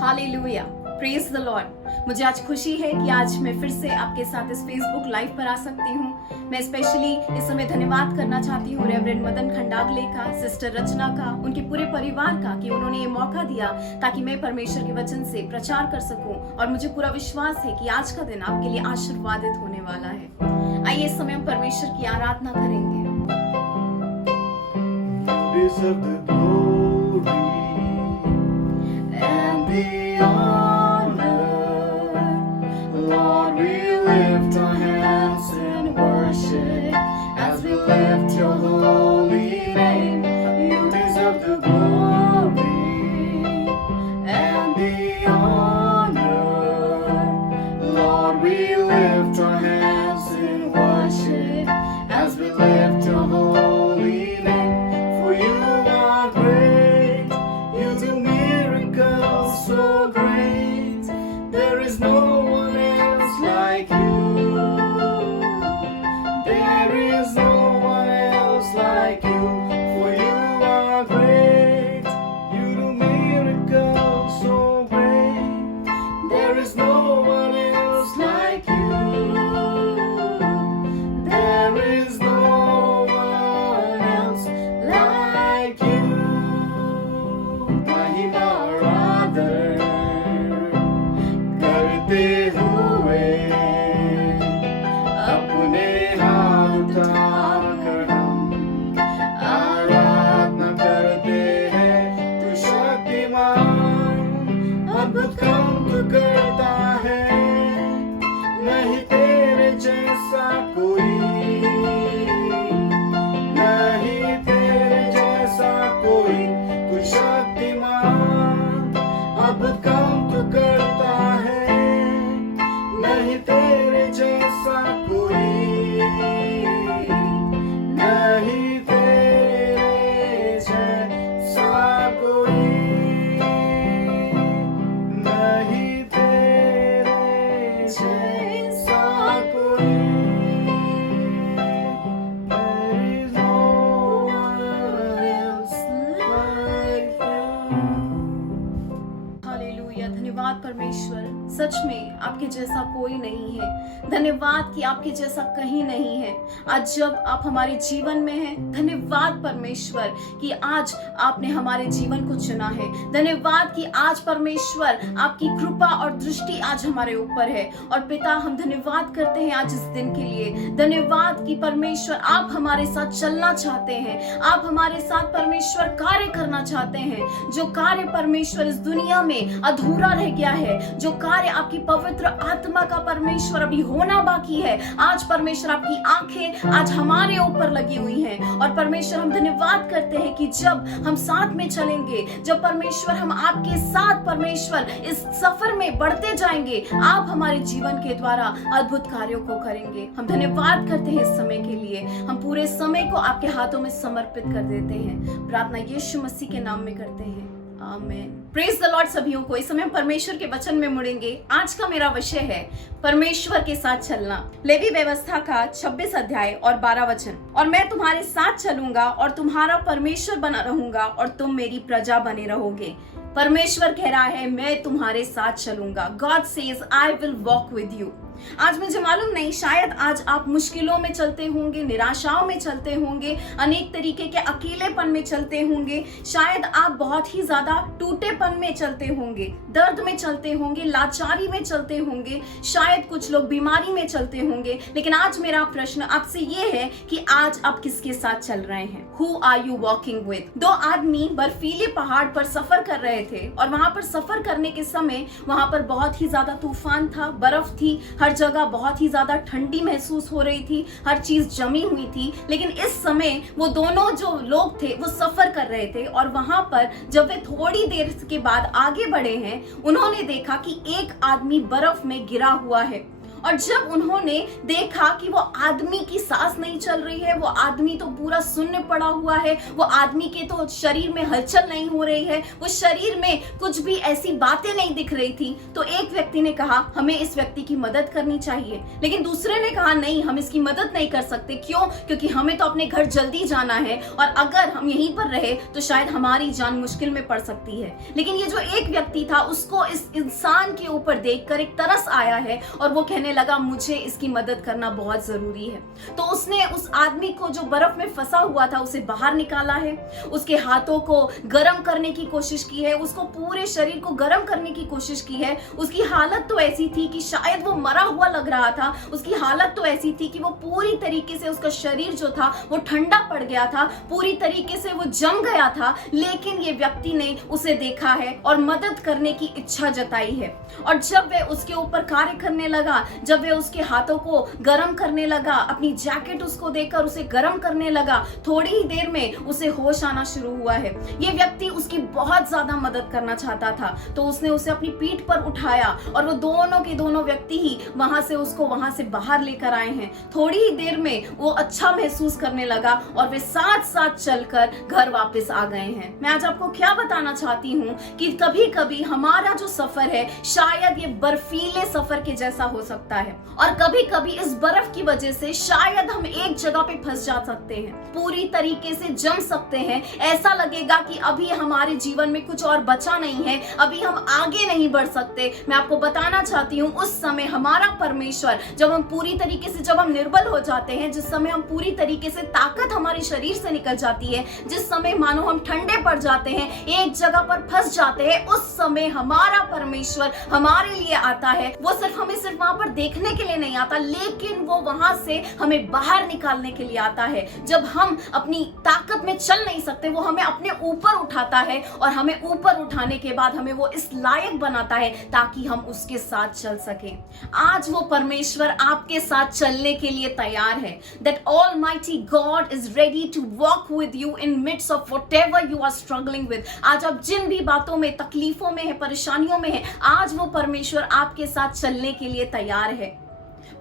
Hallelujah, praise the Lord. मुझे आज खुशी है कि आज मैं फिर से आपके साथ इस फेसबुक लाइव पर आ सकती हूँ। मैं स्पेशली इस समय धन्यवाद करना चाहती हूँ रेवरेंड मदन खंडागले का, सिस्टर रचना का, उनके पूरे परिवार का कि उन्होंने ये मौका दिया ताकि मैं परमेश्वर के वचन से प्रचार कर सकूं। और मुझे पूरा विश्वास है कि आज का दिन आपके लिए आशीर्वादित होने वाला है। आइए इस समय हम परमेश्वर की आराधना करेंगे। Deserve the glory and the honor. Lord, we lift our hands in worship as we lift your holy name. You deserve the glory and the honor. Lord, we lift our hands in worship as we lift your holy name. For you are great, you do miracles so great. There is no one else like you. There is no one else like you. For you are great, you do miracles so great. There is no one else like you. There is no one else like you. महिमा आदर करते हुए अपने हाथ उठाकर हम आराधना करते हैं। तू शक्तिमान अद्भुत काम तू करता है, नहीं तेरे जैसा कोई, नहीं तेरे जैसा कोई। तू शक्तिमान अद्भुत काम तू करता है, नहीं तेरे जैसा कोई, नहीं तेरे जैसा कोई, नहीं तेरे जैसा कोई। There is no one else like you. Hallelujah, धन्यवाद परमेश्वर। सच में आपके जैसा कोई नहीं है। धन्यवाद कि आपके जैसा कहीं नहीं है। आज जब आप हमारे जीवन में हैं, धन्यवाद परमेश्वर कि आज आपने हमारे जीवन को चुना है। धन्यवाद कि आज परमेश्वर आपकी कृपा और दृष्टि आज हमारे ऊपर है। और पिता, हम धन्यवाद करते हैं आज इस दिन के लिए। धन्यवाद कि परमेश्वर आप हमारे साथ चलना चाहते हैं। आप हमारे साथ परमेश्वर कार्य करना चाहते हैं। जो कार्य परमेश्वर इस दुनिया में अधूरा रह गया है, जो कार्य आपकी पवित्र आत्मा का परमेश्वर अभी होना बाकी है, आज परमेश्वर आपकी आंखें आज हमारे ऊपर लगी हुई हैं। और परमेश्वर, हम धन्यवाद करते हैं कि जब हम साथ में चलेंगे, जब परमेश्वर हम आपके साथ परमेश्वर इस सफर में बढ़ते जाएंगे, आप हमारे जीवन के द्वारा अद्भुत कार्यों को करेंगे। हम धन्यवाद करते हैं इस समय के लिए। हम पूरे समय को आपके हाथों में समर्पित कर देते हैं। प्रार्थना यीशु मसीह के नाम में करते हैं, आमीन। प्रेज द लॉर्ड सभियों को। इस समय हम परमेश्वर के वचन में मुड़ेंगे। आज का मेरा विषय है परमेश्वर के साथ चलना। लेवी व्यवस्था का 26 अध्याय और 12 वचन। और मैं तुम्हारे साथ चलूंगा और तुम्हारा परमेश्वर बना रहूंगा और तुम मेरी प्रजा बने रहोगे। परमेश्वर कह रहा है, मैं तुम्हारे साथ चलूंगा। God says, I will walk with you. आज मुझे मालूम नहीं, शायद आज आप मुश्किलों में चलते होंगे, निराशाओं में चलते होंगे, अनेक तरीके के अकेलेपन में चलते होंगे। शायद आप बहुत ही ज्यादा टूटेपन में चलते होंगे, दर्द में चलते होंगे, लाचारी में चलते होंगे, शायद कुछ लोग बीमारी में चलते होंगे। लेकिन आज मेरा प्रश्न आपसे ये है कि आज आप किसके साथ चल रहे हैं? Who are you walking with? दो आदमी बर्फीले पहाड़ पर सफर कर रहे थे और वहां पर सफर करने के समय वहां पर बहुत ही ज्यादा तूफान था, बर्फ थी, हर जगह बहुत ही ज्यादा ठंडी महसूस हो रही थी, हर चीज जमी हुई थी। लेकिन इस समय वो दोनों जो लोग थे वो सफर कर रहे थे और वहां पर जब वे थोड़ी देर के बाद आगे बढ़े हैं, उन्होंने देखा कि एक आदमी बर्फ में गिरा हुआ है और जब उन्होंने देखा कि वो आदमी की सांस नहीं चल रही है, वो आदमी तो पूरा शून्य पड़ा हुआ है, वो आदमी के तो शरीर में हलचल नहीं हो रही है, वो शरीर में कुछ भी ऐसी बातें नहीं दिख रही थी, तो एक व्यक्ति ने कहा हमें इस व्यक्ति की मदद करनी चाहिए। लेकिन दूसरे ने कहा नहीं, हम इसकी मदद नहीं कर सकते। क्यों? क्योंकि हमें तो अपने घर जल्दी जाना है और अगर हम यहीं पर रहे तो शायद हमारी जान मुश्किल में पड़ सकती है। लेकिन ये जो एक व्यक्ति था, उसको इस इंसान के ऊपर देखकर एक तरस आया है और वो कहने लगा मुझे इसकी मदद करना बहुत जरूरी है। तो उसने उस आदमी को जो बर्फ में फंसा हुआ था उसे बाहर निकाला है, उसके हाथों को गर्म करने की कोशिश की है, उसको पूरे शरीर को गर्म करने की कोशिश की है। उसकी हालत तो ऐसी थी कि शायद वो मरा हुआ लग रहा था, उसकी हालत तो ऐसी थी कि वो पूरी तरीके से उसका शरीर जो था वो ठंडा पड़ गया था, पूरी तरीके से वो जम गया था। लेकिन ये व्यक्ति ने उसे देखा है और मदद करने की इच्छा जताई है। और जब वह उसके ऊपर कार्य करने लगा, जब वह उसके हाथों को गर्म करने लगा, अपनी जैकेट उसको देकर उसे गर्म करने लगा, थोड़ी ही देर में उसे होश आना शुरू हुआ है। ये व्यक्ति उसकी बहुत ज्यादा मदद करना चाहता था, तो उसने उसे अपनी पीठ पर उठाया और वो दोनों के दोनों व्यक्ति ही वहां से बाहर लेकर आए हैं। थोड़ी ही देर में वो अच्छा महसूस करने लगा और वे साथ साथ चलकर घर वापस आ गए हैं। मैं आज आपको क्या बताना चाहती हूँ कि कभी कभी हमारा जो सफर है शायद ये बर्फीले सफर के जैसा हो सकता है और कभी कभी इस बर्फ की वजह से शायद हम एक जगह पे फंस जा सकते हैं, पूरी तरीके से जम सकते हैं। ऐसा लगेगा कि अभी हमारे जीवन में कुछ और बचा नहीं है, अभी हम आगे नहीं बढ़ सकते। मैं आपको बताना चाहती हूँ उस समय हमारा परमेश्वर, जब हम पूरी तरीके से, जब हम निर्बल हो जाते हैं, जिस समय हम पूरी तरीके से ताकत हमारे शरीर से निकल जाती है, जिस समय मानो हम ठंडे पड़ जाते हैं, एक जगह पर फंस जाते हैं, उस समय हमारा परमेश्वर हमारे लिए आता है। वो हमें सिर्फ वहां पर देखने के लिए नहीं आता, लेकिन वो वहां से हमें बाहर निकालने के लिए आता है। जब हम अपनी ताकत में चल नहीं सकते, वो हमें अपने ऊपर उठाता है और हमें ऊपर उठाने के बाद हमें वो इस लायक बनाता है ताकि हम उसके साथ चल सके। आज वो परमेश्वर आपके साथ चलने के लिए तैयार है। That Almighty God is ready to walk with you in midst of whatever you are struggling with. आज आप जिन भी बातों में, तकलीफों में है, परेशानियों में है, आज वो परमेश्वर आपके साथ चलने के लिए तैयार है।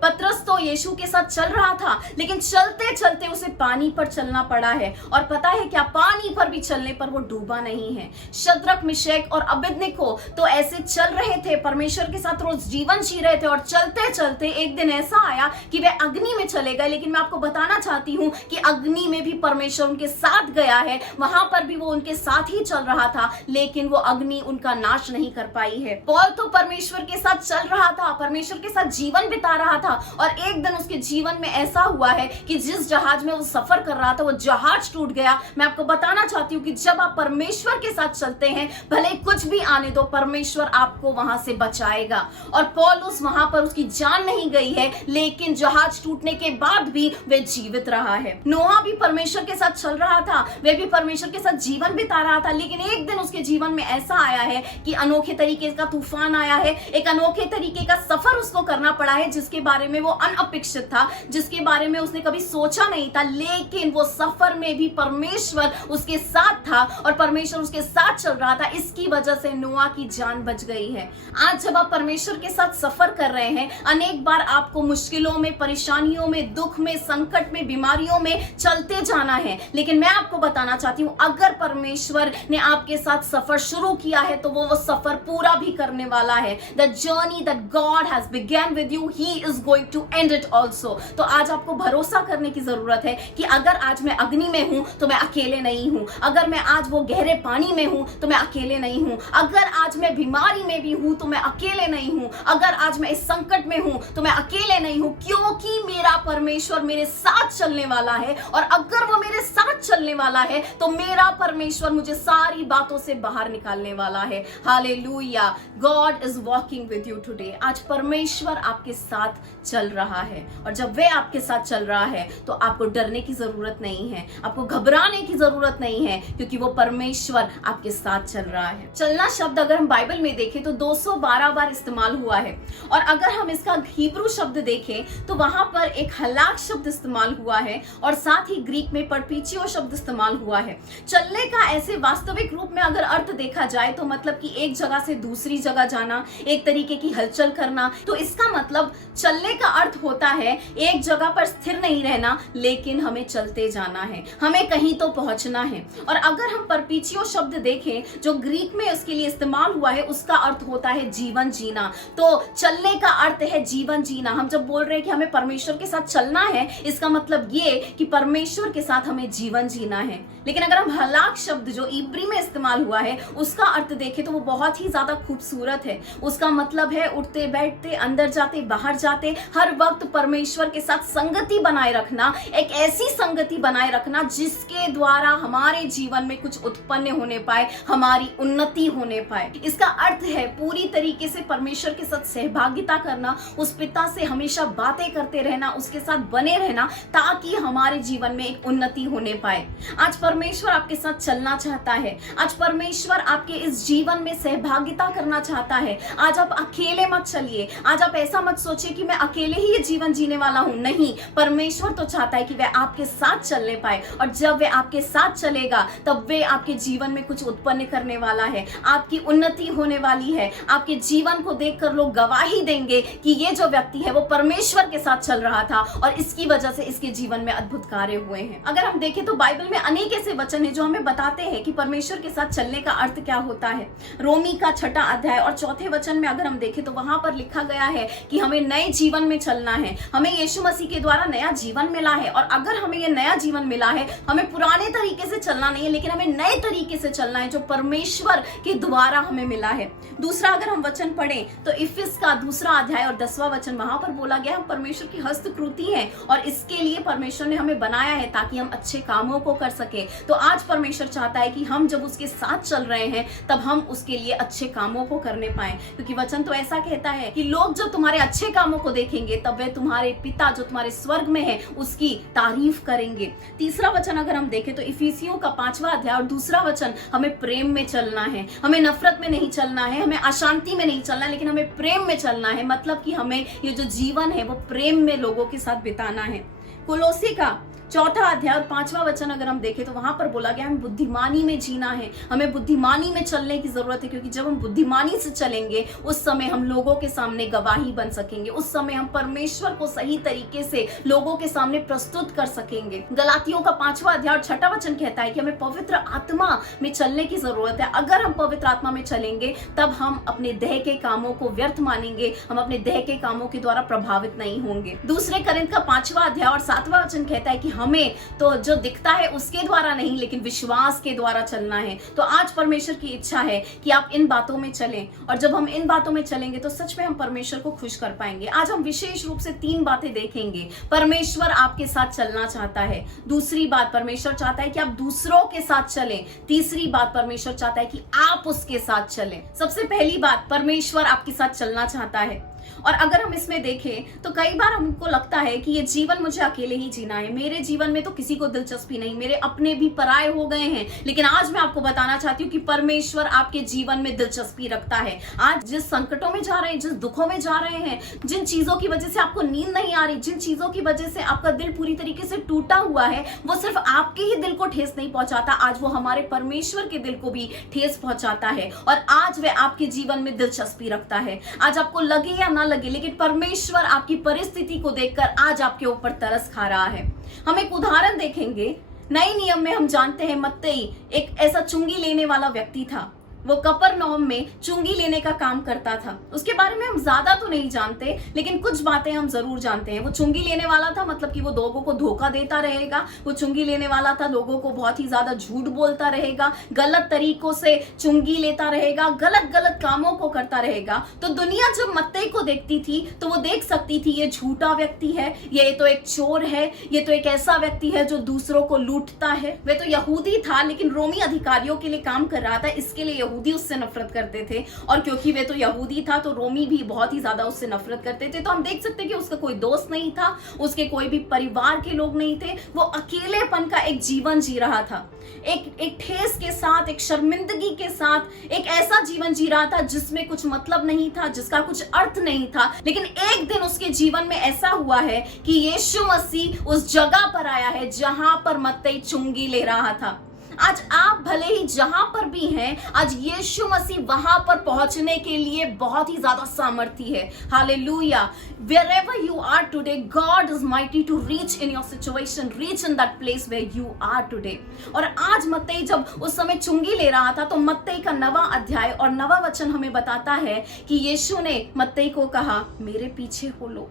पतरस तो यीशु के साथ चल रहा था, लेकिन चलते चलते उसे पानी पर चलना पड़ा है। और पता है क्या, पानी पर भी चलने पर वो डूबा नहीं है। शद्रक, मिशेक और अबेदनिगो तो ऐसे चल रहे थे, परमेश्वर के साथ रोज जीवन जी रहे थे और चलते चलते एक दिन ऐसा आया कि वे अग्नि में चले गए। लेकिन मैं आपको बताना चाहती हूँ कि अग्नि में भी परमेश्वर उनके साथ गया है, वहां पर भी वो उनके साथ ही चल रहा था, लेकिन वो अग्नि उनका नाश नहीं कर पाई है। पौल तो परमेश्वर के साथ चल रहा था, परमेश्वर के साथ जीवन बिता रहा था, और एक दिन उसके जीवन में ऐसा हुआ है कि जिस जहाज में वो सफर कर रहा था वो जहाज टूट गया। मैं आपको बताना चाहती हूँ कि जब आप परमेश्वर के साथ चलते हैं, भले कुछ भी आने दो, परमेश्वर आपको वहां से बचाएगा। और पौलुस, वहां पर उसकी जान नहीं गई है, लेकिन जहाज टूटने के बाद भी वे जीवित रहा है। नोआ भी परमेश्वर के साथ चल रहा था, वे भी परमेश्वर के साथ जीवन बिता रहा था, लेकिन एक दिन उसके जीवन में ऐसा आया है कि अनोखे तरीके का तूफान आया है, एक अनोखे तरीके का सफर उसको करना पड़ा है, जिसके बारे में वो अनअपेक्षित था, जिसके बारे में उसने कभी सोचा नहीं था। लेकिन वो सफर में भी परमेश्वर उसके साथ था और परमेश्वर उसके साथ चल रहा था। इसकी वजह से नोआ की जान बच गई है। आज जब आप परमेश्वर के साथ सफर कर रहे हैं, अनेक बार आपको मुश्किलों में, परेशानियों में, दुख में, संकट में, बीमारियों में चलते जाना है, लेकिन मैं आपको बताना चाहती हूँ, अगर परमेश्वर ने आपके साथ सफर शुरू किया है तो वो सफर पूरा भी करने वाला है। The journey that God has began with you, He is going to end it also. तो आज आपको भरोसा करने की जरूरत है कि अगर आज मैं अग्नि में हूं तो मैं अकेले नहीं हूं, अगर मैं आज वो गहरे पानी में हूं तो मैं अकेले नहीं हूं, अगर आज मैं बीमारी में भी हूं तो मैं अकेले नहीं हूं, अगर आज मैं इस संकट में हूं तो मैं अकेले नहीं हूं, क्योंकि मेरा परमेश्वर मेरे साथ चलने वाला है। और अगर वो मेरे साथ चलने वाला है तो मेरा परमेश्वर मुझे सारी बातों से बाहर निकालने वाला है। Hallelujah, God is walking with you today. आज परमेश्वर आपके साथ चल रहा है, और जब वे आपके साथ चल रहा है तो आपको डरने की जरूरत नहीं है, आपको घबराने की जरूरत नहीं है, क्योंकि वो परमेश्वर आपके साथ चल रहा है। चलना शब्द अगर हम बाइबल में देखें तो 212 बार इस्तेमाल हुआ है, और अगर हम इसका हिब्रू शब्द देखें तो वहां पर एक हलाक शब्द इस्तेमाल हुआ है, और साथ ही ग्रीक में परपीचियो शब्द इस्तेमाल हुआ है। चलने का ऐसे वास्तविक रूप में अगर अर्थ देखा जाए तो मतलब कि एक जगह से दूसरी जगह जाना, एक तरीके की हलचल करना। तो इसका मतलब चलने का अर्थ होता है एक जगह पर स्थिर नहीं रहना, लेकिन हमें चलते जाना है, हमें कहीं तो पहुंचना है। और अगर हम परपीचियो शब्द देखें जो ग्रीक में उसके लिए इस्तेमाल हुआ है, उसका अर्थ होता है जीवन जीना। तो चलने का अर्थ है जीवन जीना। हम जब बोल रहे हैं कि हमें परमेश्वर के साथ चलना है, इसका मतलब ये कि परमेश्वर के साथ हमें जीवन जीना है। लेकिन अगर हम हलाक शब्द जो इब्री में इस्तेमाल हुआ है उसका अर्थ देखें तो वो बहुत ही ज्यादा खूबसूरत है। उसका मतलब है उठते बैठते, अंदर जाते बाहर जाते, हर वक्त परमेश्वर के साथ संगति बनाए रखना, एक ऐसी संगति बनाए रखना जिसके द्वारा हमारे जीवन में कुछ उत्पन्न होने पाए, हमारी उन्नति होने पाए। इसका अर्थ है पूरी तरीके से परमेश्वर के साथ सहभागिता करना, उस पिता से हमेशा बातें करते रहना, उसके साथ बने रहना, ताकि हमारे जीवन में एक उन्नति होने पाए। आज परमेश्वर आपके साथ चलना चाहता है। आज परमेश्वर आपके इस जीवन में सहभागिता करना चाहता है। आज आप अकेले मत चलिए। आज आप ऐसा मत सोचिए कि मैं अकेले ही ये जीवन जीने वाला हूं। नहीं, परमेश्वर तो चाहता है कि वह आपके साथ चलने पाए, और जब वह आपके साथ चलेगा तब वह आपके जीवन में कुछ उत्पन्न करने वाला है, आपकी उन्नति होने वाली है। आपके जीवन को देखकर लोग गवाही देंगे कि ये जो व्यक्ति है वो परमेश्वर के साथ चल रहा था और इसकी वजह से इसके जीवन में अद्भुत कार्य हुए हैं। अगर हम देखें तो बाइबल में अनेक ऐसे वचन है जो हमें बताते हैं कि परमेश्वर के साथ चलने का अर्थ क्या होता है। रोमी का 6 अध्याय और 4 वचन में अगर हम देखें तो वहां पर लिखा गया है कि हमें नए जीवन में चलना है। हमें यीशु मसीह के द्वारा नया जीवन मिला है, और अगर हमें यह नया जीवन मिला है, हमें पुराने तरीके से चलना नहीं है, लेकिन हमें नए तरीके से चलना है जो परमेश्वर के द्वारा हमें मिला है। दूसरा अगर हम वचन पढ़ें तो इफिस का 2 अध्याय और 10वां वचन, वहां पर बोला गया हम परमेश्वर की हस्तकृति है और इसके लिए परमेश्वर ने हमें बनाया है ताकि हम अच्छे कामों को कर सके। तो आज परमेश्वर चाहता है कि हम जब उसके साथ चल रहे हैं तब हम उसके लिए अच्छे कामों को करने पाए, क्योंकि वचन तो ऐसा कहता है कि लोग जब तुम्हारे अच्छे कामों को देखेंगे तब वे तुम्हारे पिता जो तुम्हारे स्वर्ग में है उसकी तारीफ करेंगे। तीसरा वचन अगर हम देखें तो इफिसियों का 5वां अध्याय और 2 वचन, हमें प्रेम में चलना है, हमें नफरत में नहीं चलना है, हमें अशांति में नहीं चलना है, लेकिन हमें प्रेम में चलना है। मतलब कि हमें ये जो जीवन है वो प्रेम में लोगों के साथ बिताना है। कोलोसी का 4 अध्याय और 5वां वचन अगर हम देखें तो वहां पर बोला गया हमें बुद्धिमानी में जीना है, हमें बुद्धिमानी में चलने की जरूरत है, क्योंकि जब हम बुद्धिमानी से चलेंगे उस समय हम लोगों के सामने गवाही बन सकेंगे, उस समय हम परमेश्वर को सही तरीके से लोगों के सामने प्रस्तुत कर सकेंगे। गलातियों का 5वां अध्याय और 6वां वचन कहता है कि हमें पवित्र आत्मा में चलने की जरूरत है। अगर हम पवित्र आत्मा में चलेंगे तब हम अपने देह के कामों को व्यर्थ मानेंगे, हम अपने देह के कामों के द्वारा प्रभावित नहीं होंगे। दूसरे कोरिन्थ का 5वां अध्याय और 7वां वचन कहता है कि हमें तो जो दिखता है उसके द्वारा नहीं, लेकिन विश्वास के द्वारा चलना है। तो आज परमेश्वर की इच्छा है कि आप इन बातों में चलें, और जब हम इन बातों में चलेंगे तो सच में हम परमेश्वर को खुश कर पाएंगे। आज हम विशेष रूप से 3 बातें देखेंगे। परमेश्वर आपके साथ चलना चाहता है। दूसरी बात, परमेश्वर चाहता है कि आप दूसरों के साथ चलें। तीसरी बात, परमेश्वर चाहता है कि आप उसके साथ चलें। सबसे पहली बात, परमेश्वर आपके साथ चलना चाहता है। और अगर हम इसमें देखें तो कई बार हमको लगता है कि ये जीवन मुझे अकेले ही जीना है, मेरे जीवन में तो किसी को दिलचस्पी नहीं, मेरे अपने भी पराये हो गए हैं। लेकिन आज मैं आपको बताना चाहती हूँ कि परमेश्वर आपके जीवन में दिलचस्पी रखता है। आज जिस संकटों में जा रहे हैं, जिस दुखों में जा रहे हैं, जिन चीजों की वजह से आपको नींद नहीं आ रही, जिन चीजों की वजह से आपका दिल पूरी तरीके से टूटा हुआ है, वो सिर्फ आपके ही दिल को ठेस नहीं पहुंचाता, आज वो हमारे परमेश्वर के दिल को भी ठेस पहुंचाता है। और आज वह आपके जीवन में दिलचस्पी रखता है। आज आपको लगे या ना लगे, लेकिन परमेश्वर आपकी परिस्थिति को देखकर आज आपके ऊपर तरस खा रहा है। हम एक उदाहरण देखेंगे। नए नियम में हम जानते हैं मत्ती एक ऐसा चुंगी लेने वाला व्यक्ति था। वो कफरनहूम में चुंगी लेने का काम करता था। उसके बारे में हम ज्यादा तो नहीं जानते, लेकिन कुछ बातें हम जरूर जानते हैं। वो चुंगी लेने वाला था, मतलब कि वो लोगों को धोखा देता रहेगा। वो चुंगी लेने वाला था, लोगों को बहुत ही ज्यादा झूठ बोलता रहेगा, गलत तरीकों से चुंगी लेता रहेगा, गलत गलत कामों को करता रहेगा। तो दुनिया जब मत्ती को देखती थी तो वो देख सकती थी ये झूठा व्यक्ति है, ये तो एक चोर है, ये तो एक ऐसा व्यक्ति है जो दूसरों को लूटता है। वह तो यहूदी था, लेकिन रोमी अधिकारियों के लिए काम कर रहा था, इसके लिए यहूदी उससे नफरत करते थे। और क्योंकि वे तो यहूदी था तो रोमी भी बहुत ही ज्यादा उससे नफरत करते थे। तो हम देख सकते हैं कि उसका कोई दोस्त नहीं था, उसके कोई भी परिवार के लोग नहीं थे। वो अकेलेपन का एक जीवन जी रहा था, एक ठेस के साथ, एक शर्मिंदगी के साथ, एक ऐसा जीवन जी रहा था जिसमें कुछ मतलब नहीं था, जिसका कुछ अर्थ नहीं था। लेकिन एक दिन उसके जीवन में ऐसा हुआ है कि यीशु मसीह उस जगह पर आया है जहां पर मत्ती चुंगी ले रहा था। आज आप भले ही जहां पर भी हैं, आज यीशु मसीह वहां पर पहुंचने के लिए बहुत ही ज्यादा सामर्थी है। Hallelujah. Wherever you are today, God is mighty to reach in your situation, reach in that place where you are today. और आज मत्ती जब उस समय चुंगी ले रहा था, तो मत्ती का 9वां अध्याय और 9वां वचन हमें बताता है कि यीशु ने मत्ती को कहा, मेरे पीछे हो लो,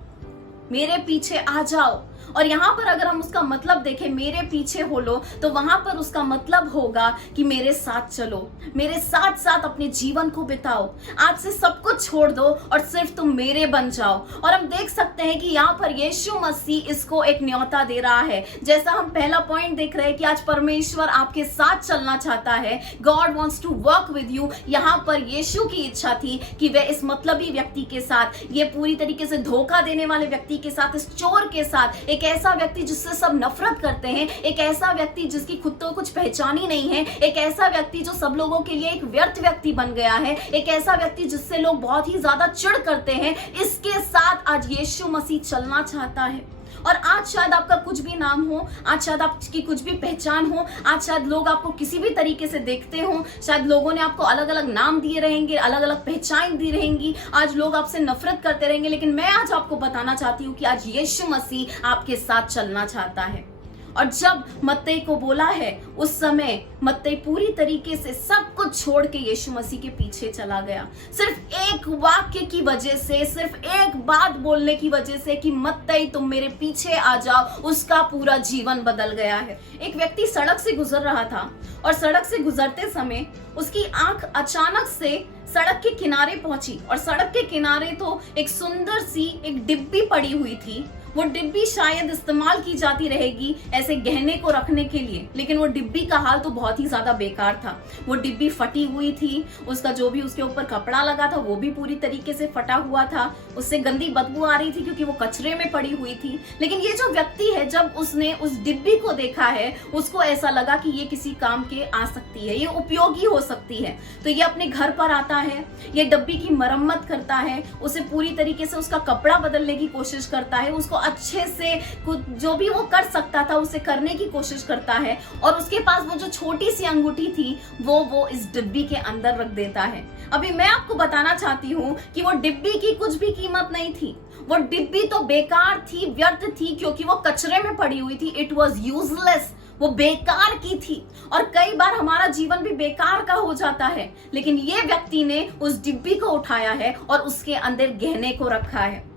मेरे पीछे आ जाओ। और यहां पर अगर हम उसका मतलब देखें, मेरे पीछे हो लो, तो वहां पर उसका मतलब होगा कि मेरे साथ चलो, मेरे साथ साथ अपने जीवन को बिताओ, आज से सब कुछ छोड़ दो और सिर्फ तुम मेरे बन जाओ। और हम देख सकते हैं कि यहाँ पर यीशु मसीह इसको एक न्योता दे रहा है। जैसा हम पहला पॉइंट देख रहे हैं कि आज परमेश्वर आपके साथ चलना चाहता है, God wants to work with you. यहाँ पर यीशु की इच्छा थी कि वह इस मतलबी व्यक्ति के साथ, ये पूरी तरीके से धोखा देने वाले व्यक्ति के साथ, इस चोर के साथ, एक ऐसा व्यक्ति जिससे सब नफरत करते हैं, एक ऐसा व्यक्ति जिसकी खुद तो कुछ पहचान ही नहीं है, एक ऐसा व्यक्ति जो सब लोगों के लिए एक व्यर्थ व्यक्ति बन गया है, एक ऐसा व्यक्ति जिससे लोग बहुत ही ज्यादा चिढ़ करते हैं, इसके साथ आज यीशु मसीह चलना चाहता है। और आज शायद आपका कुछ भी नाम हो, आज शायद आपकी कुछ भी पहचान हो, आज शायद लोग आपको किसी भी तरीके से देखते हो, शायद लोगों ने आपको अलग अलग नाम दिए रहेंगे, अलग अलग पहचान दी रहेंगी, आज लोग आपसे नफरत करते रहेंगे, लेकिन मैं आज आपको बताना चाहती हूँ कि आज यीशु मसीह आपके साथ चलना चाहता है। और जब मत्ती को बोला है, उस समय मत्ती पूरी तरीके से सब कुछ छोड़ के यीशु मसीह के पीछे चला गया। सिर्फ एक वाक्य की वजह से, सिर्फ एक बात बोलने की वजह से कि मत्ती तुम मेरे पीछे आ जाओ, उसका पूरा जीवन बदल गया है। एक व्यक्ति सड़क से गुजर रहा था और सड़क से गुजरते समय उसकी आंख अचानक से सड़क के किनारे पहुंची और सड़क के किनारे तो एक सुंदर सी एक डिब्बी पड़ी हुई थी। वो डिब्बी शायद इस्तेमाल की जाती रहेगी ऐसे गहने को रखने के लिए, लेकिन वो डिब्बी का हाल तो बहुत ही ज्यादा बेकार था। वो डिब्बी फटी हुई थी, उसका जो भी उसके ऊपर कपड़ा लगा था वो भी पूरी तरीके से फटा हुआ था, उससे गंदी बदबू आ रही थी क्योंकि वो कचरे में पड़ी हुई थी। लेकिन ये जो व्यक्ति है, जब उसने उस डिब्बी को देखा है, उसको ऐसा लगा कि ये किसी काम के आ सकती है, ये उपयोगी हो सकती है। तो ये अपने घर पर आता है, ये डिब्बी की मरम्मत करता है, उसे पूरी तरीके से उसका कपड़ा बदलने की कोशिश करता है, उसको अच्छे से कुछ जो भी वो कर सकता था उसे करने की कोशिश करता है, और उसके पास वो जो छोटी सी अंगूठी थी वो इस डिब्बी के अंदर रख देता है। अभी मैं आपको बताना चाहती हूँ कि वो डिब्बी की कुछ भी कीमत नहीं थी, वो डिब्बी तो बेकार थी, व्यर्थ थी, क्योंकि वो कचरे में पड़ी हुई थी। इट वॉज यूजलेस, वो बेकार की थी। और कई बार हमारा जीवन भी बेकार का हो जाता है, लेकिन ये व्यक्ति ने उस डिब्बी को उठाया है और उसके अंदर गहने को रखा है।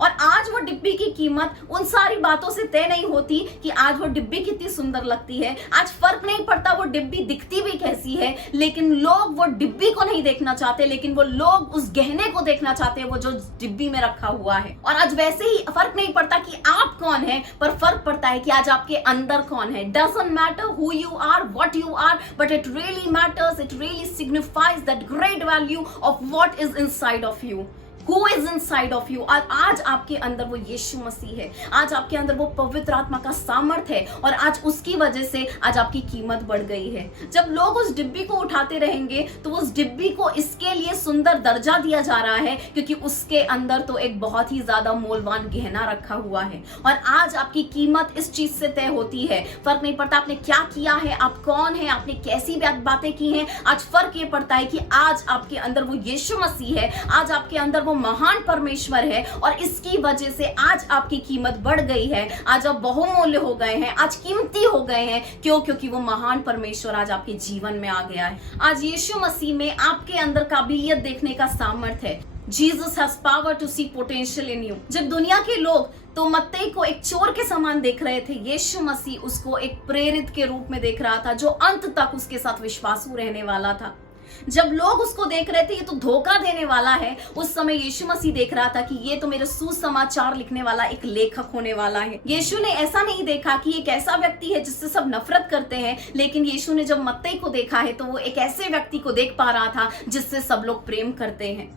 और आज वो डिब्बी की कीमत उन सारी बातों से तय नहीं होती कि आज वो डिब्बी कितनी सुंदर लगती है, आज फर्क नहीं पड़ता वो डिब्बी दिखती भी कैसी है, लेकिन लोग वो डिब्बी को नहीं देखना चाहते, लेकिन वो लोग उस गहने को देखना चाहते हैं, वो जो डिब्बी में रखा हुआ है। और आज वैसे ही फर्क नहीं पड़ता कि आप कौन है, पर फर्क पड़ता है कि आज आपके अंदर कौन है। Doesn't matter who you are, what you are, but it really matters, it really signifies that great value of what is inside of you. Who is inside of you? आज आपके अंदर वो यीशु मसीह है, आज आपके अंदर वो पवित्र आत्मा का सामर्थ है, और आज उसकी वजह से आज आपकी कीमत बढ़ गई है। जब लोग उस डिब्बी को उठाते रहेंगे तो उस डिब्बी को इसके लिए सुंदर दर्जा दिया जा रहा है क्योंकि उसके अंदर तो एक बहुत ही ज्यादा मूल्यवान गहना रखा हुआ है। और आज आपकी कीमत इस चीज से तय होती है। फर्क नहीं पड़ता आपने क्या किया है, आप कौन है, आपने कैसी बातें की हैं, आज फर्क ये पड़ता है कि आज आपके अंदर वो यीशु मसीह है, आज आपके अंदर वो महान परमेश्वर है, और इसकी वजह से आज आपकी कीमत बढ़ गई है, आज आप बहुमूल्य हो गए हैं, आज कीमती हो गए हैं। क्यों? क्योंकि वो महान परमेश्वर आज आपके जीवन में आ गया है। आज यीशु मसीह में आपके अंदर काबिलियत देखने का सामर्थ है। Jesus has power to see potential in you। जब दुनिया के लोग तो मत्ती को एक चोर के समान देख रहे थे, यीशु मसीह उसको एक प्रेरित के रूप में देख रहा था जो अंत तक उसके साथ विश्वासू रहने वाला था। जब लोग उसको देख रहे थे ये तो धोखा देने वाला है, उस समय यीशु मसीह देख रहा था कि ये तो मेरे सुसमाचार लिखने वाला एक लेखक होने वाला है। यीशु ने ऐसा नहीं देखा कि एक ऐसा व्यक्ति है जिससे सब नफरत करते हैं, लेकिन यीशु ने जब मत्ती को देखा है तो वो एक ऐसे व्यक्ति को देख पा रहा था जिससे सब लोग प्रेम करते हैं।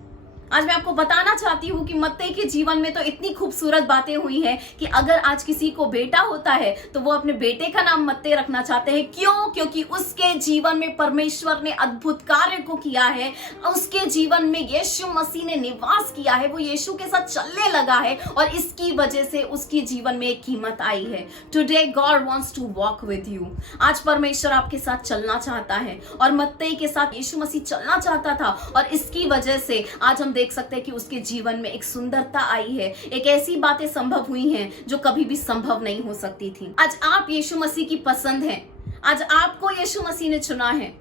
आज मैं आपको बताना चाहती हूँ कि मत्ती के जीवन में तो इतनी खूबसूरत बातें हुई हैं कि अगर आज किसी को बेटा होता है तो वो अपने बेटे का नाम मत्ती रखना चाहते हैं। क्यों? क्योंकि उसके जीवन में परमेश्वर ने अद्भुत कार्य को किया है, उसके जीवन में यीशु मसीह ने निवास किया है, वो यीशु के साथ चलने लगा है और इसकी वजह से उसके जीवन में एक कीमत आई है। Today God wants to walk with you. आज परमेश्वर आपके साथ चलना चाहता है और मत्ती के साथ यीशु मसीह चलना चाहता था और इसकी वजह से आज हम देख सकते हैं कि उसके जीवन में एक सुंदरता आई है, एक ऐसी बातें संभव हुई हैं जो कभी भी संभव नहीं हो सकती थी। आज आप यीशु मसीह की पसंद हैं, आज आपको यीशु मसीह ने चुना है,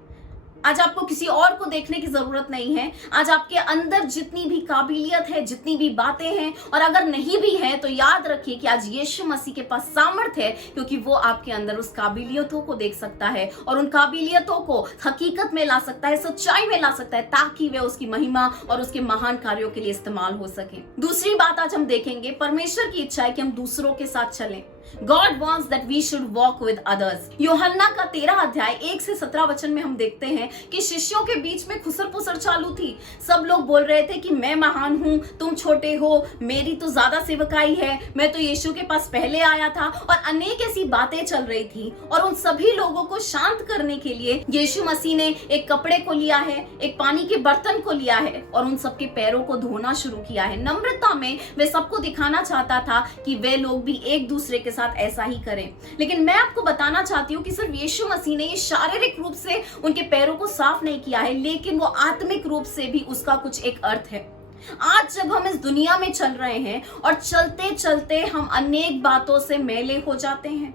आज आपको किसी और को देखने की जरूरत नहीं है। आज आपके अंदर जितनी भी काबिलियत है, जितनी भी बातें हैं, और अगर नहीं भी है तो याद रखिए कि आज यीशु मसीह के पास सामर्थ्य है, क्योंकि वो आपके अंदर उस काबिलियतों को देख सकता है और उन काबिलियतों को हकीकत में ला सकता है, सच्चाई में ला सकता है, ताकि वे उसकी महिमा और उसके महान कार्यों के लिए इस्तेमाल हो सके। दूसरी बात आज हम देखेंगे, परमेश्वर की इच्छा है कि हम दूसरों के साथ चलें। God wants that we should walk with others। यूहन्ना का 13 अध्याय 1 से 17 वचन में हम देखते हैं कि शिष्यों के बीच में खुसर पुसर चालू थी। सब लोग बोल रहे थे कि मैं महान हूँ, तुम छोटे हो, मेरी तो ज्यादा सेवकाई है, मैं तो यीशु के पास पहले आया था, और अनेक ऐसी बातें चल रही थी। और उन सभी लोगों को शांत करने के लिए यीशु मसीह ने एक कपड़े को लिया है, एक पानी के बर्तन को लिया है और उन सबके पैरों को धोना शुरू किया है। नम्रता में वे सबको दिखाना चाहता था कि वे लोग भी एक दूसरे के साथ ऐसा ही करें। लेकिन मैं आपको बताना चाहती हूँ कि सिर्फ यीशु मसीह ने ये शारीरिक रूप से उनके पैरों को साफ नहीं किया है, लेकिन वो आत्मिक रूप से भी उसका कुछ एक अर्थ है। आज जब हम इस दुनिया में चल रहे हैं और चलते चलते हम अनेक बातों से मेले हो जाते हैं।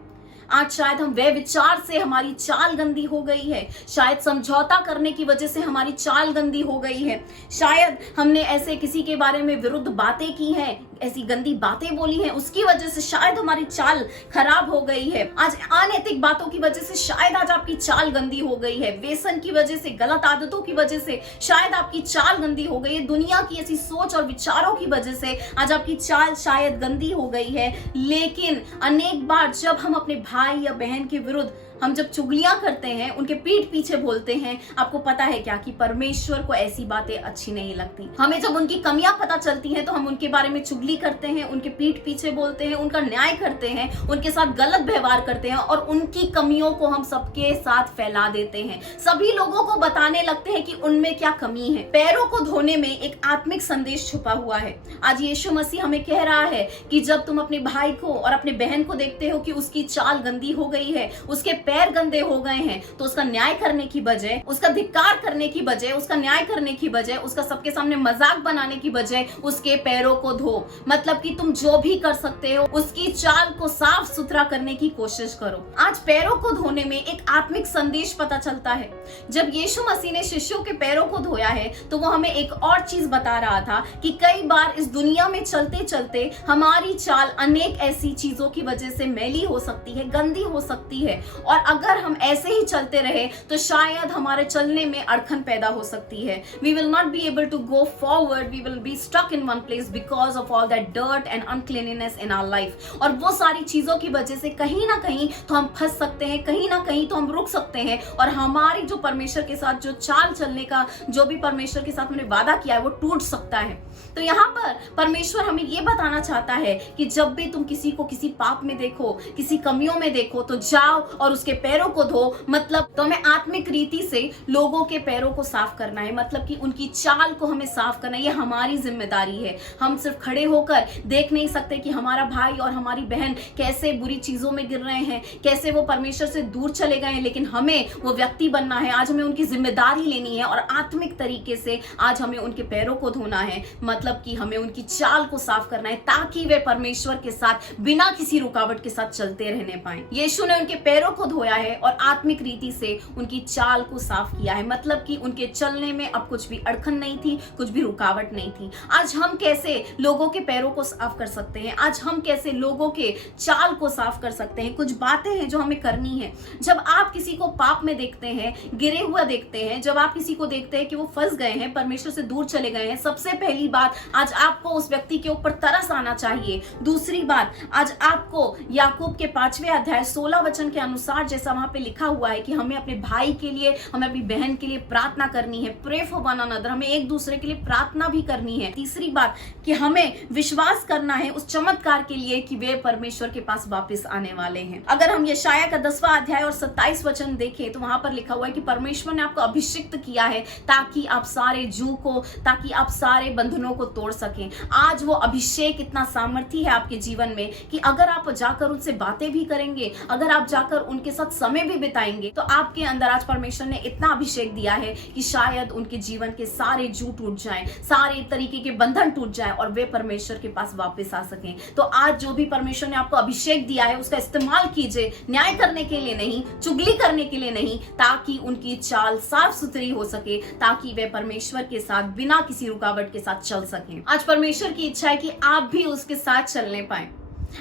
आज शायद हम वे विचार से हमारी चाल गंदी हो गई है, शायद समझौता करने की वजह से हमारी चाल गंदी हो गई है, शायद हमने ऐसे किसी के बारे में विरुद्ध बातें की हैं, ऐसी गंदी बातें बोली हैं, उसकी वजह से शायद हमारी चाल खराब हो गई है। आज अनैतिक बातों की वजह से शायद आज आपकी चाल गंदी हो गई है, व्यसन की वजह से, गलत आदतों की वजह से शायद आपकी चाल गंदी हो गई है, दुनिया की ऐसी सोच और विचारों की वजह से आज आपकी चाल शायद गंदी हो गई है। लेकिन अनेक बार जब हम अपने भाई या बहन के विरुद्ध हम जब चुगलियां करते हैं, उनके पीठ पीछे बोलते हैं, आपको पता है क्या कि परमेश्वर को ऐसी बातें अच्छी नहीं लगती। हमें जब उनकी कमियां पता चलती हैं तो हम उनके बारे में चुगली करते हैं, उनके पीठ पीछे बोलते हैं, उनका न्याय करते हैं, उनके साथ गलत व्यवहार करते हैं और उनकी कमियों को हम सबके साथ फैला देते हैं। सभी लोगों को बताने लगते हैं कि उनमें क्या कमी है। पैरों को धोने में एक आत्मिक संदेश छुपा हुआ है। आज यीशु मसीह हमें कह रहा है कि जब तुम अपने भाई को और अपने बहन को देखते हो कि उसकी चाल गंदी हो गई है, उसके पैर गंदे हो गए हैं, तो उसका न्याय करने की बजाय, उसका धिक्कार करने की बजाय, उसका न्याय करने की बजाय, उसका सबके सामने मजाक बनाने की बजाय उसके पैरों को धो। मतलब कि तुम जो भी कर सकते हो उसकी चाल को साफ सुथरा करने की कोशिश करो। आज पैरों को धोने में एक आत्मिक संदेश पता चलता है। जब यीशु मसीह ने शिष्यों के पैरों को धोया है तो वो हमें एक और चीज बता रहा था कि कई बार इस दुनिया में चलते चलते हमारी चाल अनेक ऐसी चीजों की वजह से मैली हो सकती है, गंदी हो सकती है, और अगर हम ऐसे ही चलते रहे तो शायद हमारे चलने में अड़खन पैदा हो सकती है। We will not be able to go forward, we will be stuck in one place because of all that dirt and uncleanliness in our life। और वो सारी चीजों की वजह से कहीं ना कहीं तो हम फंस सकते हैं, कहीं ना कहीं तो हम रुक सकते हैं, और हमारी जो परमेश्वर के साथ जो चाल चलने का, जो भी परमेश्वर के साथ हमने वादा किया है, वो टूट सकता है। तो यहाँ पर परमेश्वर हमें ये बताना चाहता है कि जब भी तुम किसी को किसी पाप में देखो, किसी कमियों में देखो, तो जाओ और उसके पैरों को धो। मतलब तो हमें आत्मिक रीति से लोगों के पैरों को साफ करना है, मतलब कि उनकी चाल को हमें साफ करना है। ये हमारी जिम्मेदारी है। हम सिर्फ खड़े होकर देख नहीं सकते कि हमारा भाई और हमारी बहन कैसे बुरी चीजों में गिर रहे हैं, कैसे वो परमेश्वर से दूर चले गए हैं, लेकिन हमें वो व्यक्ति बनना है। आज हमें उनकी जिम्मेदारी लेनी है और आत्मिक तरीके से आज हमें उनके पैरों को धोना है, मतलब कि हमें उनकी चाल को साफ करना है, ताकि वे परमेश्वर के साथ बिना किसी रुकावट के साथ चलते रहने पाए। यीशु ने उनके पैरों को धोया है और आत्मिक रीति से उनकी चाल को साफ किया है, मतलब कि उनके चलने में अब कुछ भी अड़खन नहीं थी, कुछ भी रुकावट नहीं थी। आज हम कैसे लोगों के पैरों को साफ कर सकते हैं? आज हम कैसे लोगों के चाल को साफ कर सकते हैं? कुछ बातें हैं जो हमें करनी है। जब आप किसी को पाप में देखते हैं, गिरे हुआ देखते हैं, जब आप किसी को देखते हैं कि वो फंस गए हैं, परमेश्वर से दूर चले गए हैं, सबसे पहली बात, आज आपको उस व्यक्ति के ऊपर तरस आना चाहिए। दूसरी बात, आज आपको याकूब के 5वें अध्याय 16 वचन के अनुसार बार जैसा वहां पे लिखा हुआ है कि हमें अपने भाई के लिए, हमें अपनी बहन के लिए प्रार्थना करनी है, प्रे फॉर वन अनदर, हमें एक दूसरे के लिए प्रार्थना भी करनी है। तीसरी बात कि हमें विश्वास करना है उस चमत्कार के लिए कि वे परमेश्वर के पास वापस आने वाले हैं। अगर हम यशाया का 10वां अध्याय और 27 वचन देखें तो वहां पर लिखा हुआ है कि परमेश्वर ने आपको अभिषिक्त किया है ताकि आप सारे जू को, ताकि आप सारे बंधनों को तोड़ सकें। आज वो अभिषेक इतना सामर्थी है आपके जीवन में कि अगर आप जाकर उनसे बातें भी करेंगे, अगर आप जाकर उनके साथ समय भी बिताएंगे, तो आपके अंदर आज परमेश्वर ने इतना अभिषेक दिया है कि शायद उनके जीवन के सारे जू टूट जाएं, सारे तरीके के बंधन टूट जाएं और वे परमेश्वर के पास वापस आ सकें। तो आज जो भी परमेश्वर ने आपको अभिषेक दिया है उसका इस्तेमाल कीजिए, न्याय करने के लिए नहीं, चुगली करने के लिए नहीं, ताकि उनकी चाल साफ सुथरी हो सके, ताकि वे परमेश्वर के साथ बिना किसी रुकावट के साथ चल सकें। आज परमेश्वर की इच्छा है कि आप भी उसके साथ चलने पाए।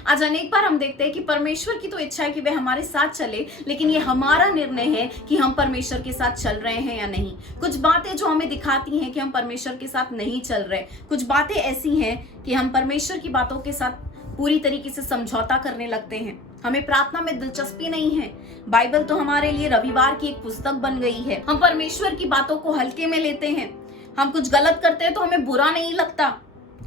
आज अनेक बार हम देखते हैं कि परमेश्वर की तो इच्छा है कि वे हमारे साथ चले, लेकिन ये हमारा निर्णय है कि हम परमेश्वर के साथ चल रहे हैं या नहीं। कुछ बातें जो हमें दिखाती हैं कि हम परमेश्वर के साथ नहीं चल रहे, कुछ बातें ऐसी हैं कि हम परमेश्वर की बातों के साथ पूरी तरीके से समझौता करने लगते हैं। हमें प्रार्थना में दिलचस्पी नहीं है। बाइबल तो हमारे लिए रविवार की एक पुस्तक बन गई है। हम परमेश्वर की बातों को हल्के में लेते हैं। हम कुछ गलत करते हैं तो हमें बुरा नहीं लगता।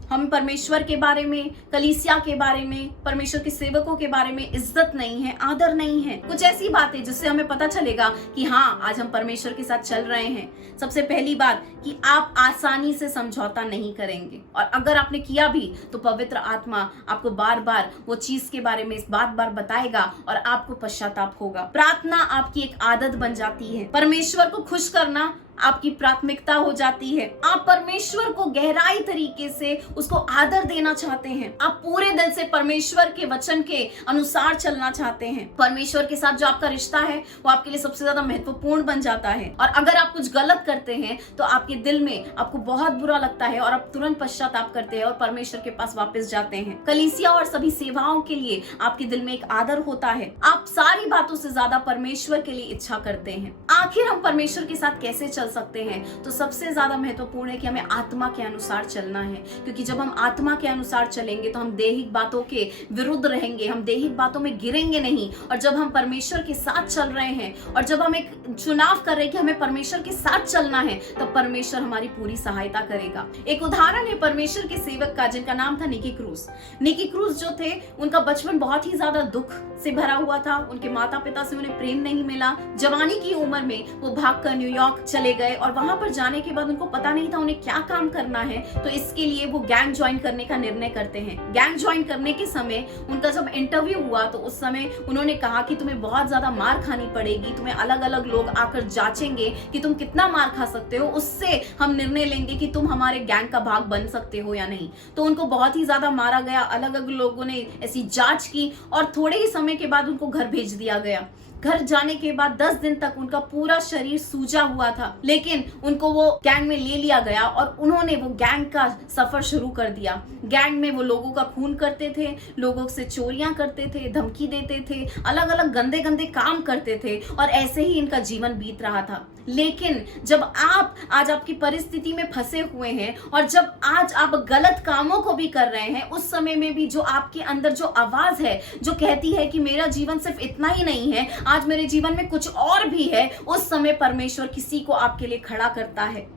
हम परमेश्वर के बारे में, कलीसिया के बारे में, परमेश्वर के सेवकों के बारे में इज्जत नहीं है, आदर नहीं है। कुछ ऐसी बातें जिससे हमें पता चलेगा कि हाँ, आज हम परमेश्वर के साथ चल रहे हैं। सबसे पहली बात कि आप आसानी से समझौता नहीं करेंगे, और अगर आपने किया भी तो पवित्र आत्मा आपको बार बार वो चीज के बारे में बार बताएगा और आपको पश्चाताप होगा। प्रार्थना आपकी एक आदत बन जाती है। परमेश्वर को खुश करना आपकी प्राथमिकता हो जाती है। आप परमेश्वर को गहराई तरीके से उसको आदर देना चाहते हैं। आप पूरे दिल से परमेश्वर के वचन के अनुसार चलना चाहते हैं। परमेश्वर के साथ जो आपका रिश्ता है वो आपके लिए सबसे ज्यादा महत्वपूर्ण बन जाता है। और अगर आप कुछ गलत करते हैं तो आपके दिल में आपको बहुत बुरा लगता है और आप तुरंत पश्चाताप करते हैं और परमेश्वर के पास वापस जाते हैं। कलीसिया और सभी सेवाओं के लिए आपके दिल में एक आदर होता है। आप सारी बातों से ज्यादा परमेश्वर के लिए इच्छा करते हैं। आखिर हम परमेश्वर के साथ कैसे चल सकते हैं? तो सबसे ज्यादा महत्वपूर्ण है कि हमें आत्मा के अनुसार चलना है, क्योंकि जब हम आत्मा के अनुसार चलेंगे तो हम दैहिक बातों के विरुद्ध रहेंगे, हम दैहिक बातों में गिरेंगे नहीं। और जब हम परमेश्वर के साथ चल रहे हैं और जब हम एक चुनाव कर रहे हैं कि हमें परमेश्वर के साथ चलना है, तो परमेश्वर हमारी पूरी सहायता करेगा। एक उदाहरण है परमेश्वर के सेवक का, जिनका नाम था निकी क्रूज। निकी क्रूज जो थे, उनका बचपन बहुत ही ज्यादा दुख से भरा हुआ था। उनके माता पिता से उन्हें प्रेम नहीं मिला। जवानी की उम्र में वो भागकर न्यूयॉर्क चले गए और वहां पर जाने के बाद उनको पता नहीं था उन्हें क्या काम करना है, तो इसके लिए वो गैंग ज्वाइन करने का निर्णय करते हैं। गैंग ज्वाइन करने के समय उनका जब इंटरव्यू हुआ तो उस समय उन्होंने कहा कि तुम्हें बहुत ज्यादा मार खानी पड़ेगी, तुम्हें अलग अलग लोग आकर जांचेंगे कि तुम कितना मार खा सकते हो, उससे हम निर्णय लेंगे कि तुम हमारे गैंग का भाग बन सकते हो या नहीं। तो उनको बहुत ही ज्यादा मारा गया, अलग अलग लोगों ने ऐसी जांच की और थोड़े ही समय के बाद उनको घर भेज दिया गया। घर जाने के बाद 10 दिन तक उनका पूरा शरीर सूजा हुआ था, लेकिन उनको वो गैंग में ले लिया गया और उन्होंने वो गैंग का सफर शुरू कर दिया। गैंग में वो लोगों का खून करते थे, लोगों से चोरियां करते थे, धमकी देते थे, अलग अलग गंदे गंदे काम करते थे और ऐसे ही इनका जीवन बीत रहा था। लेकिन जब आप आज आपकी परिस्थिति में फंसे हुए हैं और जब आज आप गलत कामों को भी कर रहे हैं, उस समय में भी जो आपके अंदर जो आवाज है जो कहती है कि मेरा जीवन सिर्फ इतना ही नहीं है, आज मेरे जीवन में कुछ और भी है, उस समय परमेश्वर किसी को आपके लिए खड़ा करता है।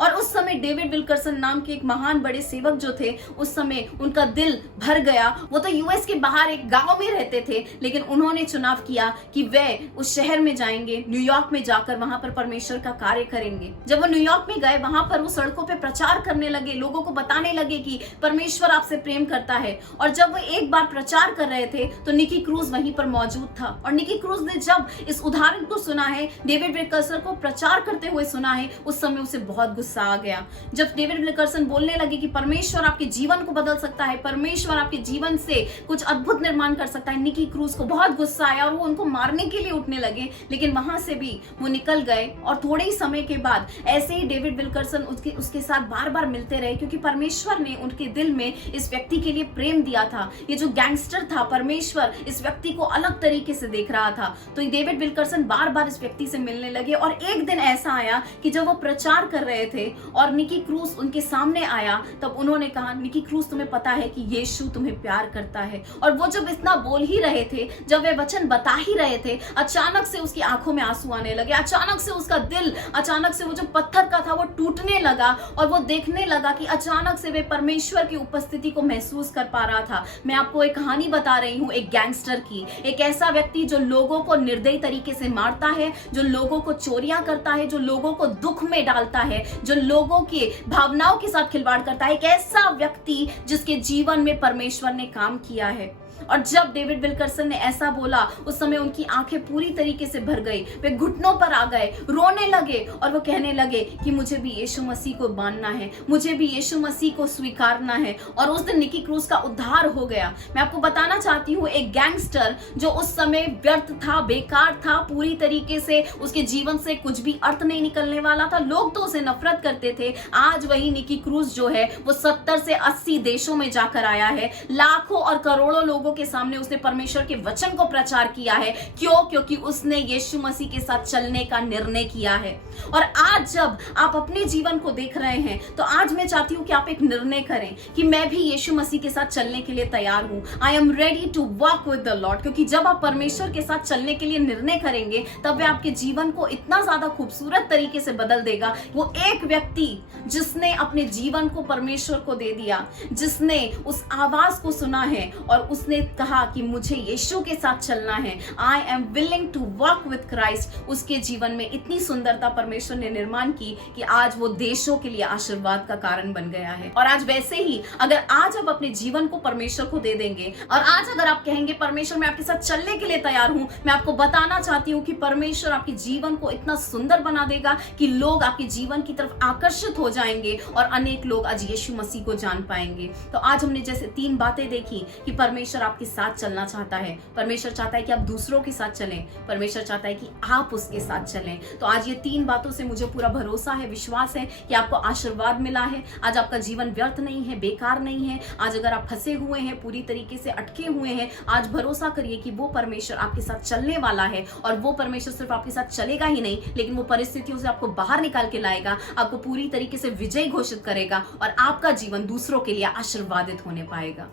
और उस समय डेविड विल्करसन नाम के एक महान बड़े सेवक जो थे, उस समय उनका दिल भर गया। वो तो यूएस के बाहर एक गांव में रहते थे, लेकिन उन्होंने चुनाव किया कि वे उस शहर में जाएंगे, न्यूयॉर्क में जाकर वहां पर परमेश्वर का कार्य करेंगे। जब वो न्यूयॉर्क में गए, वहां पर वो सड़कों पे प्रचार करने लगे, लोगों को बताने लगे कि परमेश्वर आपसे प्रेम करता है। और जब वो एक बार प्रचार कर रहे थे तो निकी क्रूज वहीं पर मौजूद था। और निकी क्रूज ने जब इस उदाहरण को सुना है, डेविड विल्करसन को प्रचार करते हुए सुना है, उस समय उसे बहुत गुस्सा आ गया। जब डेविड विल्करसन बोलने लगे कि परमेश्वर आपके जीवन को बदल सकता है, परमेश्वर आपके जीवन से कुछ अद्भुत निर्माण कर सकता है, निकी क्रूज को बहुत गुस्सा आया और वो उनको मारने के लिए उठने लगे। लेकिन वहां से भी वो निकल गए और थोड़े ही समय के बाद ऐसे ही डेविड विल्करसन उसके साथ बार बार मिलते रहे, क्योंकि परमेश्वर ने उनके दिल में इस व्यक्ति के लिए प्रेम दिया था। ये जो गैंगस्टर था, परमेश्वर इस व्यक्ति को अलग तरीके से देख रहा था। तो डेविड विल्करसन बार बार इस व्यक्ति से मिलने लगे और एक दिन ऐसा आया कि जब वो प्रचार कर रहे थे और निकी क्रूज उनके सामने आया, तब उन्होंने कहा, निकी क्रूज तुम्हें पता है कि यीशु तुम्हें प्यार करता है। और वो जब इतना बोल ही रहे थे, जब वे वचन बता ही रहे थे, अचानक से उसकी आंखों में आंसू आने लगे, अचानक से उसका दिल, अचानक से वो जो पत्थर का था वो टूटने लगा और वो देखने लगा कि अचानक से वे परमेश्वर की उपस्थिति को महसूस कर पा रहा था। मैं आपको एक कहानी बता रही हूँ, एक गैंगस्टर की, एक ऐसा व्यक्ति जो लोगों को निर्दयी तरीके से मारता है, जो लोगों को चोरियां करता है, जो लोगों को दुख में डालता है, जो लोगों की भावनाओं के साथ खिलवाड़ करता है, एक ऐसा व्यक्ति जिसके जीवन में परमेश्वर ने काम किया है। और जब डेविड विल्करसन ने ऐसा बोला, उस समय उनकी आंखें पूरी तरीके से भर गई, वे घुटनों पर आ गए, रोने लगे और वो कहने लगे कि मुझे भी यीशु मसीह को मानना है, मुझे भी यीशु मसीह को स्वीकारना है। और उस दिन निकी क्रूज का उद्धार हो गया। मैं आपको बताना चाहती हूँ, एक गैंगस्टर जो उस समय व्यर्थ था, बेकार था, पूरी तरीके से उसके जीवन से कुछ भी अर्थ नहीं निकलने वाला था, लोग तो उसे नफरत करते थे, आज वही निकी क्रूज जो है वो 70 से 80 देशों में जाकर आया है, लाखों और करोड़ों लोगों के सामने उसने परमेश्वर के वचन को प्रचार किया है। क्यों? क्योंकि उसने यीशु मसीह के साथ चलने का निर्णय किया है। और आज जब आप अपने जीवन को देख रहे हैं, तो आज मैं चाहती हूं कि आप एक निर्णय करें कि मैं भी यीशु मसीह के साथ चलने के लिए तैयार हूं। I am ready to walk with the Lord. क्योंकि जब आप परमेश्वर के साथ चलने के लिए निर्णय करेंगे, तब वे आपके जीवन को इतना ज्यादा खूबसूरत तरीके से बदल देगा। वो एक व्यक्ति जिसने अपने जीवन को परमेश्वर को दे दिया, जिसने उस आवाज को सुना है और उसने कहा कि मुझे यीशु के साथ चलना है, I am willing to walk with Christ, उसके जीवन में इतनी सुंदरता परमेश्वर ने निर्माण की कि आज वो देशों के लिए आशीर्वाद का कारण बन गया है। और आज वैसे ही अगर आज आप अपने जीवन को परमेश्वर को दे देंगे और आज अगर आप कहेंगे परमेश्वर मैं आपके साथ चलने के लिए तैयार हूं, मैं आपको बताना चाहती हूं कि परमेश्वर आपके जीवन को इतना सुंदर बना देगा कि लोग आपके जीवन की तरफ आकर्षित हो जाएंगे और अनेक लोग आज यीशु मसीह को जान पाएंगे। तो आज हमने जैसे 3 बातें देखी कि परमेश्वर आपके साथ चलना चाहता है, परमेश्वर चाहता है कि आप दूसरों के साथ चलें, परमेश्वर चाहता है कि आप उसके साथ चलें। तो आज ये 3 बातों से मुझे पूरा भरोसा है, विश्वास है कि आपको आशीर्वाद मिला है। आज आपका जीवन व्यर्थ नहीं है, बेकार नहीं है। आज अगर आप फंसे हुए हैं, पूरी तरीके से अटके हुए हैं, आज भरोसा करिए कि वो परमेश्वर आपके साथ चलने वाला है। और वो परमेश्वर सिर्फ आपके साथ चलेगा ही नहीं, लेकिन वो परिस्थितियों से आपको बाहर निकाल के लाएगा, आपको पूरी तरीके से विजय घोषित करेगा और आपका जीवन दूसरों के लिए आशीर्वादित होने पाएगा।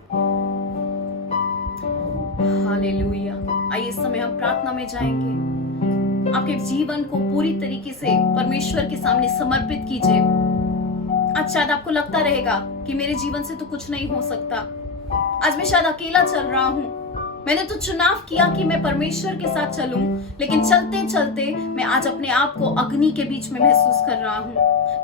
हालेलुया। आइए इस समय हम प्रार्थना में जाएंगे। आपके जीवन को पूरी तरीके से परमेश्वर के सामने समर्पित कीजिए। आज शायद आपको लगता रहेगा कि मेरे जीवन से तो कुछ नहीं हो सकता, आज मैं शायद अकेला चल रहा हूँ, मैंने तो चुनाव किया कि मैं परमेश्वर के साथ चलूं, लेकिन चलते चलते मैं आज अपने आप को अग्नि के बीच में महसूस कर रहा हूँ।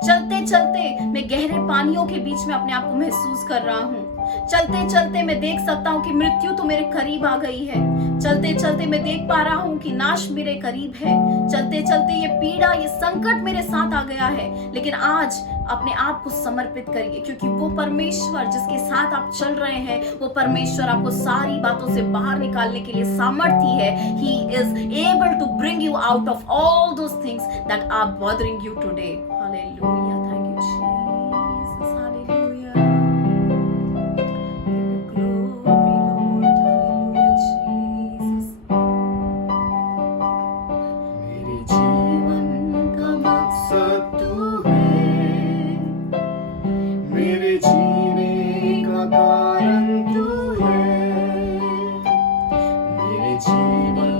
चलते चलते मैं गहरे पानियों के बीच में अपने आप को महसूस कर रहा हूँ। चलते चलते मैं देख सकता हूँ कि मृत्यु तो मेरे करीब आ गई है। चलते चलते मैं देख पा रहा हूँ कि नाश मेरे करीब है। चलते चलते ये पीड़ा, ये संकट मेरे साथ आ गया है। लेकिन आज अपने आप को समर्पित करिए, क्योंकि वो परमेश्वर जिसके साथ आप चल रहे हैं, वो परमेश्वर आपको सारी बातों से बाहर निकालने के लिए सामर्थ्य है। He is able to bring you out of all those things that are bothering you today. Hallelujah. Thank you, Jesus. Hallelujah. Give you glory, Lord. Hallelujah, Jesus. मेरे जीवन का मकसद तू है, मेरे जीने का कारण तू है, मेरे जीवन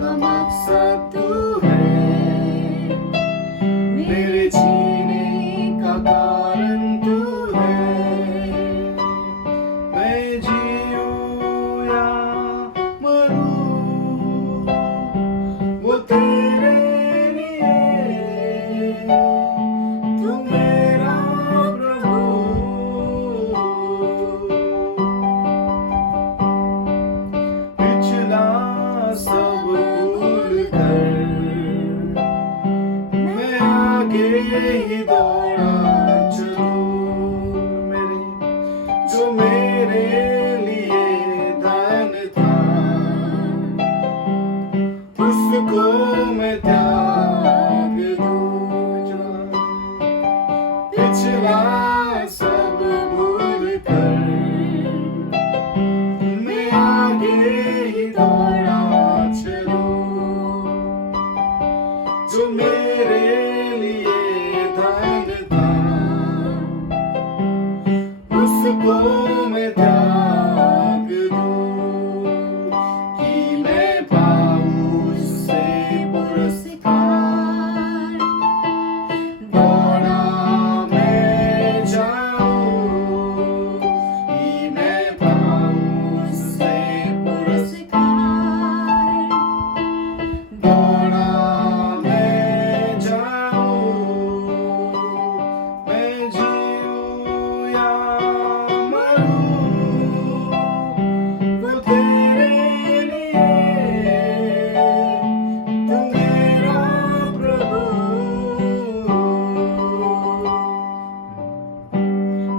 का मकसद तू है, मेरे जीने का कारण तू है। मैं जीऊं या मरूं, वो तेरे लिए, तू मेरा प्रभु को मैं त्याग दूं कि मैं पाऊं उससे पुरस्कार। दौड़ा मैं जाऊं कि मैं पाऊं उससे पुरस्कार। दौड़ा मैं जाऊं, मैं जीऊं या मरूं, वो तेरे लिए, तू मेरा प्रभु।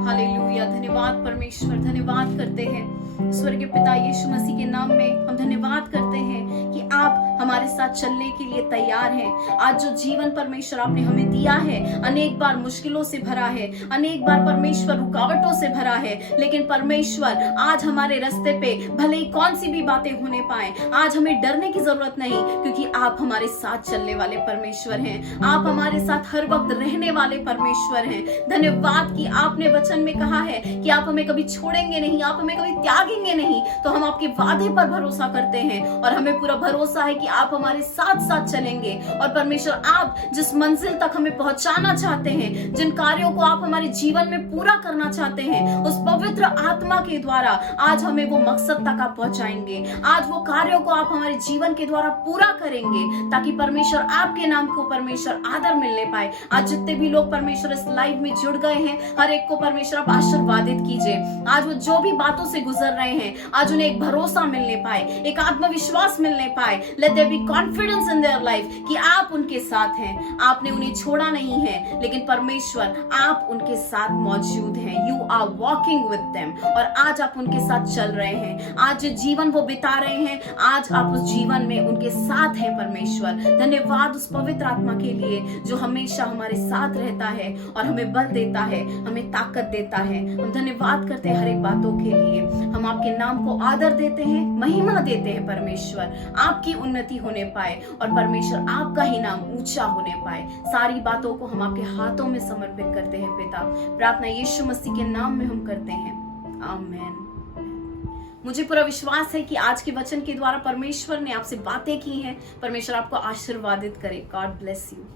हालेलुया। धन्यवाद परमेश्वर, धन्यवाद करते हैं स्वर्गीय पिता यीशु मसीह के नाम में हम धन्यवाद करते हैं कि आप हमारे साथ चलने के लिए तैयार हैं। आज जो जीवन परमेश्वर आपने हमें दिया है अनेक बार मुश्किलों से भरा है, अनेक बार परमेश्वर रुकावटों से भरा है, लेकिन परमेश्वर आज हमारे रास्ते पे भले ही कौन सी भी बातें होने पाए, आज हमें डरने की जरूरत नहीं, क्योंकि आप हमारे साथ चलने वाले परमेश्वर हैं। आप हमारे साथ हर वक्त रहने वाले परमेश्वर हैं। धन्यवाद कि आपने वचन में कहा है कि आप हमें कभी छोड़ेंगे नहीं, आप हमें कभी त्यागेंगे नहीं। तो हम आपके वादे पर भरोसा करते हैं और हमें पूरा भरोसा है कि आप हमारे साथ साथ चलेंगे। और परमेश्वर आप जिस मंजिल तक हमें पहुंचाना चाहते हैं, जिन कार्यों को आप हमारे जीवन में पूरा करना चाहते हैं, उस पवित्र आत्मा के द्वारा आज हमें वो मकसद तक आप पहुंचाएंगे। आज वो कार्यों को आप हमारे जीवन के द्वारा पूरा करेंगे, ताकि परमेश्वर आपके नाम को परमेश्वर आदर मिलने पाए। आज जितने भी लोग परमेश्वर इस लाइव में जुड़ गए हैं, हर एक को परमेश्वर आप आशीर्वादित कीजिए। आज वो जो भी बातों से गुजर रहे हैं, आज उन्हें एक भरोसा मिलने पाए, एक आत्मविश्वास मिलने पाए। Let there be confidence in their life कि आप उनके साथ हैं, आपने उन्हें छोड़ा नहीं है, लेकिन परमेश्वर आप उनके साथ मौजूद हैं। You are walking with them, और आज आप उनके साथ चल रहे हैं। आज जो जीवन वो बिता रहे हैं, आज आप उस जीवन में उनके साथ हैं परमेश्वर। धन्यवाद उस पवित्र आत्मा के लिए जो हमेशा हमारे साथ रहता है और हमें बल देता है, हमें ताकत देता है। हम धन्यवाद करते हैं हर एक बातों के लिए। हम आपके नाम को आदर देते हैं, महिमा देते हैं परमेश्वर। आपकी उन्नति होने पाए और परमेश्वर आपका ही नाम ऊंचा होने पाए। सारी बातों को हम आपके हाथों में समर्पित करते हैं पिता। प्रार्थना यीशु मसीह के नाम में हम करते हैं, आमीन। मुझे पूरा विश्वास है कि आज के वचन के द्वारा परमेश्वर ने आपसे बातें की हैं। परमेश्वर आपको आशीर्वादित करे। God bless you.